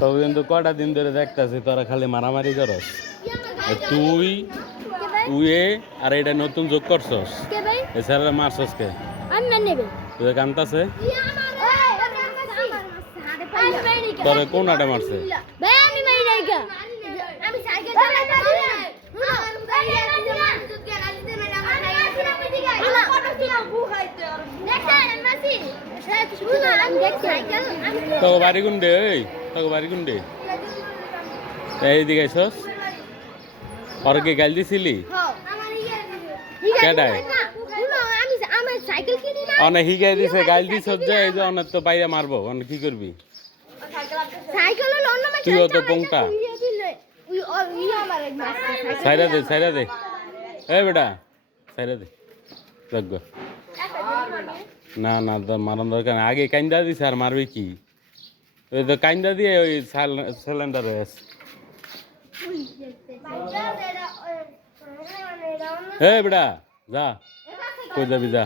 তবে কিন্তু কটা দিন ধরে দেখতেছি তোরা খালি মারামারি করস। তুই আর এটা নতুন যোগ করছস, এছাড়া মারছস কে? তুই কান্তাছে তোরে কোন আটা মারছে? তোকে বাড়ি গুন্ডে, তোকে বাড়ি গুন্ডে এইদিকে আইসস? ওর কি গাল দিছিলি? কেডায় অনেক হিগাই দিছে, গাল দিছ যে এই যে অনেক তো পাইয়া মারবো, অনেক কি করবি? তুইও তো পোংটা। সাইরা দে, সাইরা দে, এই বেটা সাইরা দে। না না, মারান দরকার না, আগে কাইন্দা দিছে আর মারবি কি? ওই তো কাইন্দা দিয়ে ওই সিলিন্ডারে আছে। হে বেটা যা, কই যাবি যা।